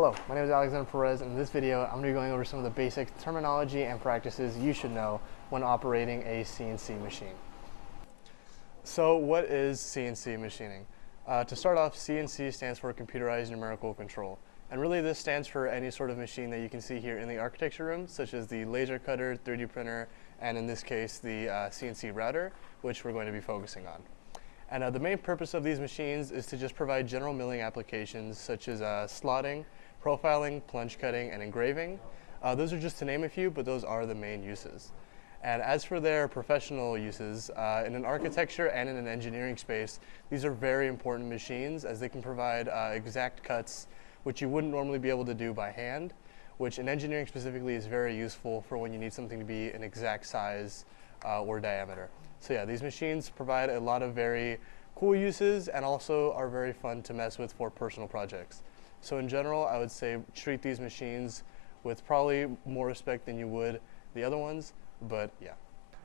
Hello, my name is Alexander Perez, and in this video I'm going to be going over some of the basic terminology and practices you should know when operating a CNC machine. So what is CNC machining? To start off, CNC stands for computerized numerical control. And really this stands for any sort of machine that you can see here in the architecture room, such as the laser cutter, 3D printer, and in this case the CNC router, which we're going to be focusing on. And the main purpose of these machines is to just provide general milling applications such as slotting, profiling, plunge cutting, and engraving. Those are just to name a few, but those are the main uses. And as for their professional uses, in an architecture and in an engineering space, these are very important machines as they can provide exact cuts, which you wouldn't normally be able to do by hand, which in engineering specifically is very useful for when you need something to be an exact size or diameter. So yeah, these machines provide a lot of very cool uses and also are very fun to mess with for personal projects. So in general, I would say treat these machines with probably more respect than you would the other ones, but yeah.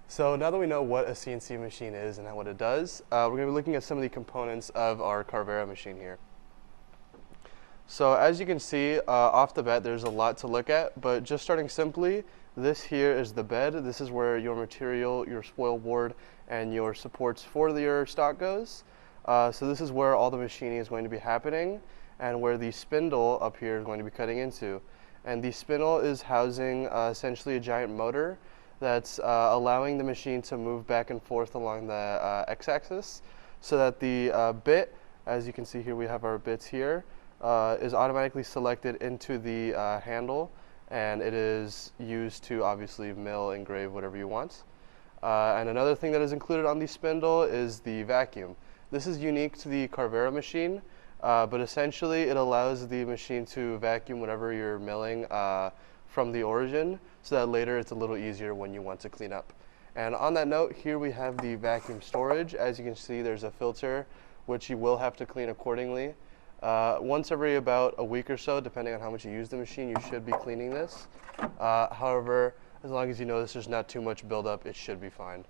So now that we know what a CNC machine is and what it does, we're going to be looking at some of the components of our Carvera machine here. So as you can see, off the bat, there's a lot to look at, but just starting simply, this here is the bed. This is where your material, your spoil board, and your supports for your stock goes. So this is where all the machining is going to be happening, and where the spindle up here is going to be cutting into. And the spindle is housing essentially a giant motor that's allowing the machine to move back and forth along the x-axis, so that the bit, as you can see here, we have our bits here, is automatically selected into the handle, and it is used to obviously mill, engrave, whatever you want. And another thing that is included on the spindle is the vacuum. This is unique to the Carvera machine, but essentially it allows the machine to vacuum whatever you're milling from the origin, so that later it's a little easier when you want to clean up. And on that note, here we have the vacuum storage. As you can see, there's a filter which you will have to clean accordingly. Once every about a week or so, depending on how much you use the machine, you should be cleaning this. However, as long as you notice there's not too much buildup, it should be fine.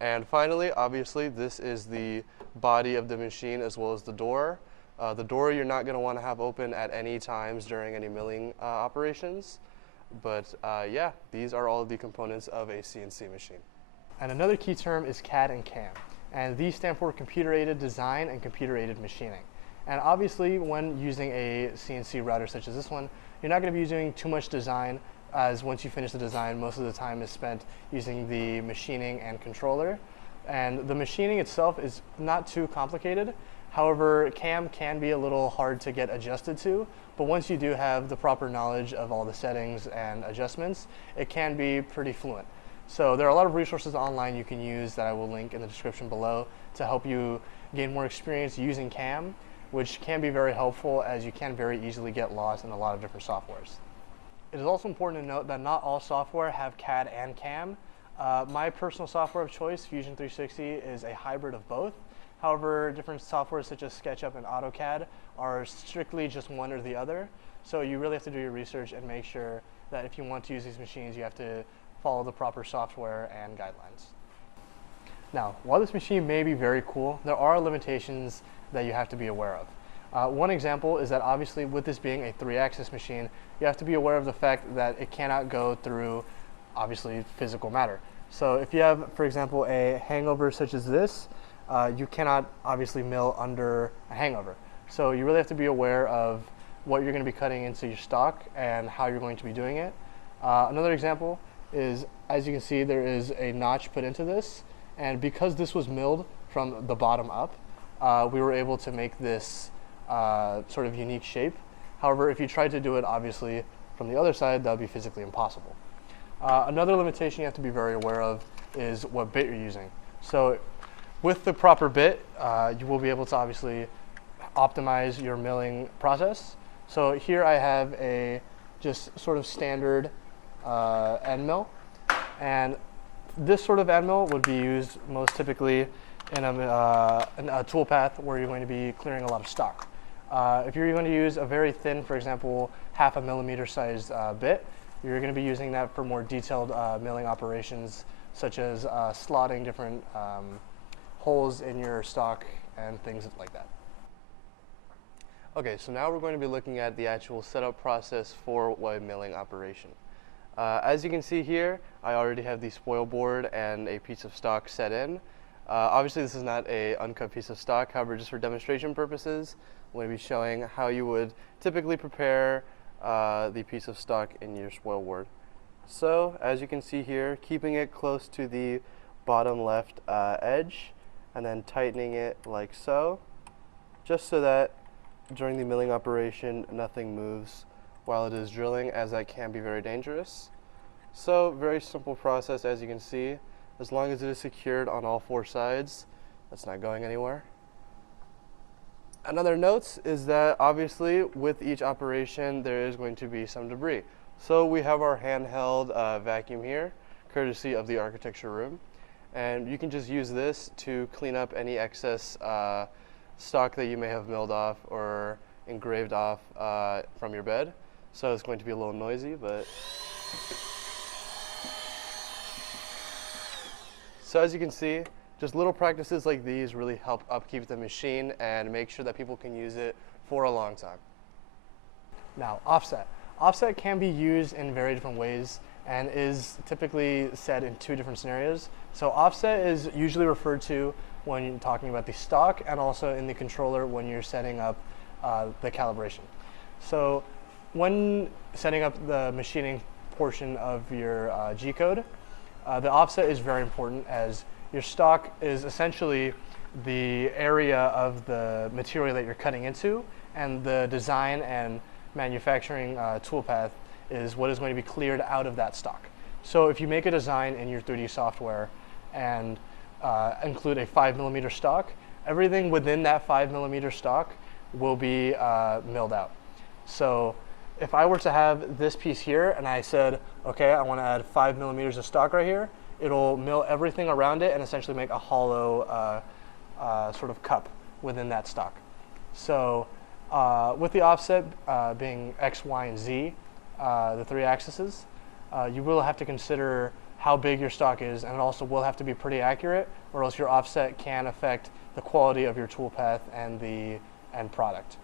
And finally, obviously, this is the body of the machine as well as the door. The door you're not going to want to have open at any times during any milling operations. But yeah, these are all of the components of a CNC machine. And another key term is CAD and CAM. And these stand for computer-aided design and computer-aided machining. And obviously, when using a CNC router such as this one, you're not going to be using too much design, as once you finish the design, most of the time is spent using the machining and controller. And the machining itself is not too complicated. However, CAM can be a little hard to get adjusted to, but once you do have the proper knowledge of all the settings and adjustments, it can be pretty fluent. So there are a lot of resources online you can use that I will link in the description below to help you gain more experience using CAM, which can be very helpful as you can very easily get lost in a lot of different softwares. It is also important to note that not all software have CAD and CAM. My personal software of choice, Fusion 360, is a hybrid of both. However, different softwares such as SketchUp and AutoCAD are strictly just one or the other. So you really have to do your research and make sure that if you want to use these machines, you have to follow the proper software and guidelines. Now, while this machine may be very cool, there are limitations that you have to be aware of. One example is that obviously with this being a 3-axis machine, you have to be aware of the fact that it cannot go through, obviously, physical matter. So if you have, for example, a hangover such as this, you cannot obviously mill under a hangover. So you really have to be aware of what you're going to be cutting into your stock and how you're going to be doing it. Another example is, as you can see, there is a notch put into this, and because this was milled from the bottom up, we were able to make this sort of unique shape. However, if you tried to do it obviously from the other side, that would be physically impossible. Another limitation you have to be very aware of is what bit you're using. So with the proper bit, you will be able to obviously optimize your milling process. So here I have a just sort of standard end mill, and this sort of end mill would be used most typically in a tool path where you're going to be clearing a lot of stock. If you're going to use a very thin, for example, 0.5 millimeter sized bit, you're going to be using that for more detailed milling operations, such as slotting different holes in your stock and things like that. Okay, so now we're going to be looking at the actual setup process for a milling operation. As you can see here, I already have the spoil board and a piece of stock set in. Obviously this is not an uncut piece of stock, however just for demonstration purposes, I'm going to be showing how you would typically prepare the piece of stock in your spoil board. So as you can see here, keeping it close to the bottom left edge and then tightening it like so, just so that during the milling operation nothing moves while it is drilling, as that can be very dangerous. So very simple process, as you can see. As long as it is secured on all four sides, that's not going anywhere. Another note is that obviously with each operation there is going to be some debris. So we have our handheld vacuum here, courtesy of the architecture room, and you can just use this to clean up any excess stock that you may have milled off or engraved off from your bed. So it's going to be a little noisy, but so as you can see, just little practices like these really help upkeep the machine and make sure that people can use it for a long time. Now, offset. Offset can be used in very different ways and is typically said in two different scenarios. So offset is usually referred to when you're talking about the stock and also in the controller when you're setting up the calibration. So when setting up the machining portion of your G-code, the offset is very important, as your stock is essentially the area of the material that you're cutting into, and the design and manufacturing toolpath is what is going to be cleared out of that stock. So if you make a design in your 3D software and include a 5mm stock, everything within that 5mm stock will be milled out. So if I were to have this piece here and I said, okay, I want to add 5mm of stock right here, it'll mill everything around it and essentially make a hollow sort of cup within that stock. So with the offset being X, Y, and Z, the three axes, you will have to consider how big your stock is, and it also will have to be pretty accurate, or else your offset can affect the quality of your toolpath and the end product.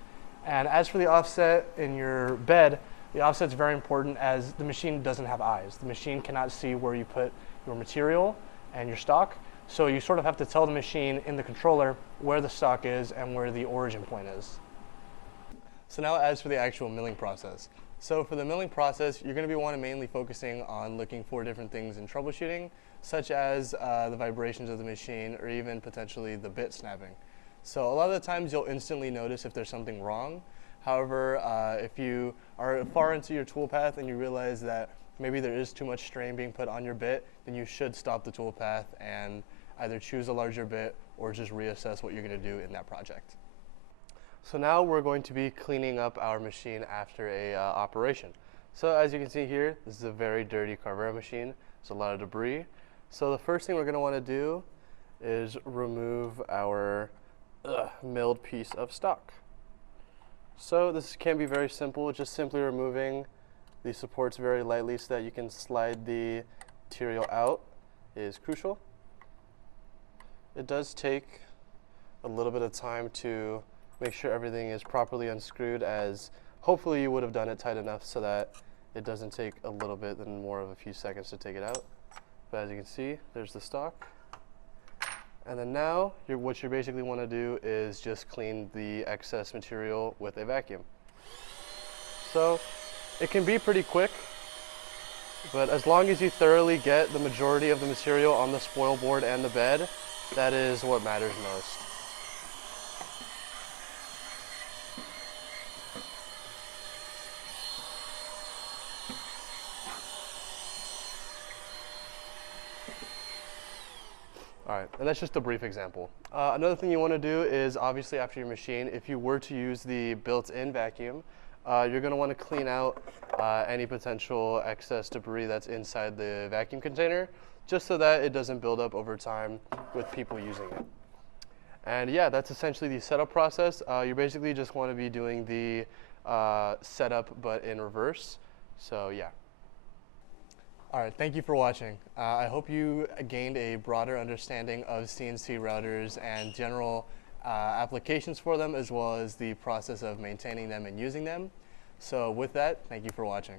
And as for the offset in your bed, the offset is very important, as the machine doesn't have eyes. The machine cannot see where you put your material and your stock, so you sort of have to tell the machine in the controller where the stock is and where the origin point is. So now as for the actual milling process. So for the milling process, you're going to be mainly focusing on looking for different things in troubleshooting, such as the vibrations of the machine or even potentially the bit snapping. So a lot of the times you'll instantly notice if there's something wrong. However, if you are far into your toolpath and you realize that maybe there is too much strain being put on your bit, then you should stop the toolpath and either choose a larger bit or just reassess what you're going to do in that project. So now we're going to be cleaning up our machine after a operation. So as you can see here, this is a very dirty Carvera machine. There's a lot of debris. So the first thing we're going to want to do is remove our milled piece of stock. So this can be very simple, just simply removing the supports very lightly so that you can slide the material out is crucial. It does take a little bit of time to make sure everything is properly unscrewed, as hopefully you would have done it tight enough so that it doesn't take a little bit than more of a few seconds to take it out. But as you can see, there's the stock. And then now, what you basically want to do is just clean the excess material with a vacuum. So it can be pretty quick, but as long as you thoroughly get the majority of the material on the spoil board and the bed, that is what matters most. All right, and that's just a brief example. Another thing you want to do is, obviously after your machine, if you were to use the built-in vacuum, you're going to want to clean out any potential excess debris that's inside the vacuum container, just so that it doesn't build up over time with people using it. And yeah, that's essentially the setup process. You basically just want to be doing the setup but in reverse. So yeah. All right, thank you for watching. I hope you gained a broader understanding of CNC routers and general applications for them, as well as the process of maintaining them and using them. So with that, thank you for watching.